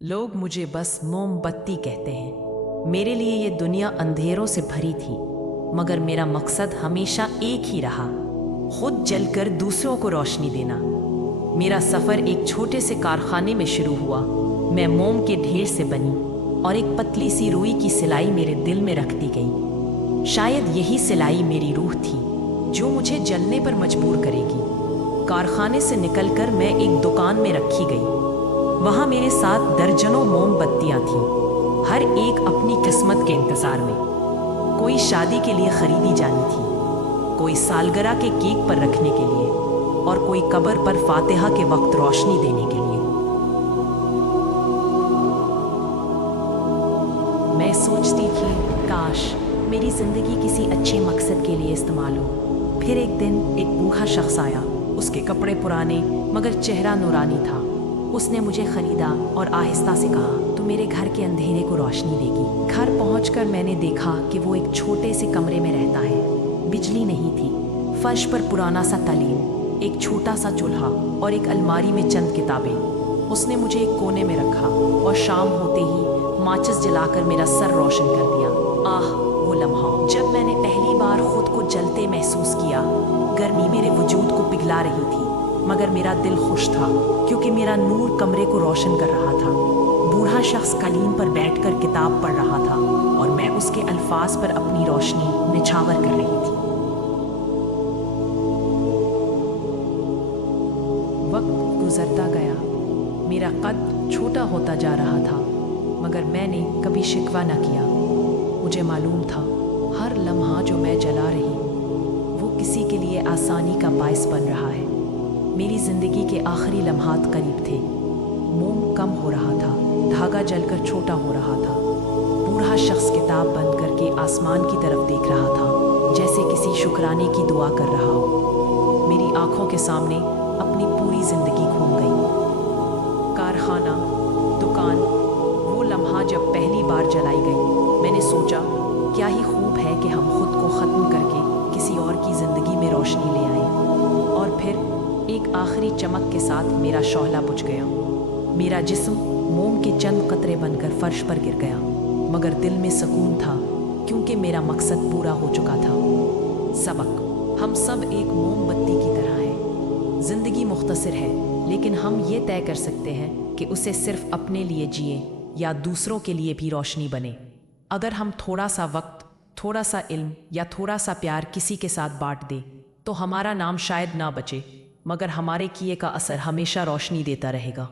लोग मुझे बस मोमबत्ती कहते हैं। मेरे लिए ये दुनिया अंधेरों से भरी थी, मगर मेरा मकसद हमेशा एक ही रहा, खुद जलकर दूसरों को रोशनी देना। मेरा सफ़र एक छोटे से कारखाने में शुरू हुआ। मैं मोम के ढेर से बनी और एक पतली सी रुई की सिलाई मेरे दिल में रख दी गई। शायद यही सिलाई मेरी रूह थी, जो मुझे जलने पर मजबूर करेगी। कारखाने से निकलकर मैं एक दुकान में रखी गई। वहाँ मेरे साथ दर्जनों मोमबत्तियाँ थीं, हर एक अपनी किस्मत के इंतज़ार में। कोई शादी के लिए खरीदी जानी थी, कोई सालगिरह के केक पर रखने के लिए, और कोई कब्र पर फातिहा के वक्त रोशनी देने के लिए। मैं सोचती थी, काश मेरी ज़िंदगी किसी अच्छे मकसद के लिए इस्तेमाल हो। फिर एक दिन एक बूढ़ा शख्स आया। उसके कपड़े पुराने मगर चेहरा नूरानी था। उसने मुझे खरीदा और आहिस्ता से कहा, तू मेरे घर के अंधेरे को रोशनी देगी। घर पहुंचकर मैंने देखा कि वो एक छोटे से कमरे में रहता है। बिजली नहीं थी, फर्श पर पुराना सा तलीम, एक छोटा सा चूल्हा और एक अलमारी में चंद किताबें। उसने मुझे एक कोने में रखा और शाम होते ही माचिस जलाकर मेरा सर रोशन कर दिया। आह, वो लम्हा जब मैंने पहली बार खुद को जलते महसूस किया। गर्मी मेरे वजूद को पिघला रही थी, मगर मेरा दिल खुश था, क्योंकि मेरा नूर कमरे को रोशन कर रहा था। बूढ़ा शख्स कालीन पर बैठकर किताब पढ़ रहा था और मैं उसके अल्फाज पर अपनी रोशनी निछावर कर रही थी। वक्त गुजरता गया, मेरा कद छोटा होता जा रहा था, मगर मैंने कभी शिकवा न किया। मुझे मालूम था, हर लम्हा जो मैं जला रही हूँ, वो किसी के लिए आसानी का बायस बन रहा है। मेरी ज़िंदगी के आखिरी लम्हात करीब थे। मोम कम हो रहा था, धागा जलकर छोटा हो रहा था। बूढ़ा शख्स किताब बंद करके आसमान की तरफ देख रहा था, जैसे किसी शुक्राने की दुआ कर रहा हो। मेरी आंखों के सामने अपनी पूरी ज़िंदगी घूम गई। कारखाना, दुकान, वो लम्हा जब पहली बार जलाई गई। मैंने सोचा, क्या ही खूब है कि हम खुद को ख़त्म करके किसी और की ज़िंदगी में रोशनी ले आए। और फिर एक आखिरी चमक के साथ मेरा शौला बुझ गया। मेरा जिस्म मोम के चंद कतरे बनकर फर्श पर गिर गया, मगर दिल में सुकून था, क्योंकि मेरा मकसद पूरा हो चुका था। सबक, हम सब एक मोमबत्ती की तरह हैं। ज़िंदगी मुख्तसर है, लेकिन हम ये तय कर सकते हैं कि उसे सिर्फ अपने लिए जिए या दूसरों के लिए भी रोशनी बने। अगर हम थोड़ा सा वक्त, थोड़ा सा इल्म या थोड़ा सा प्यार किसी के साथ बांट दें, तो हमारा नाम शायद ना बचे, मगर हमारे किए का असर हमेशा रोशनी देता रहेगा।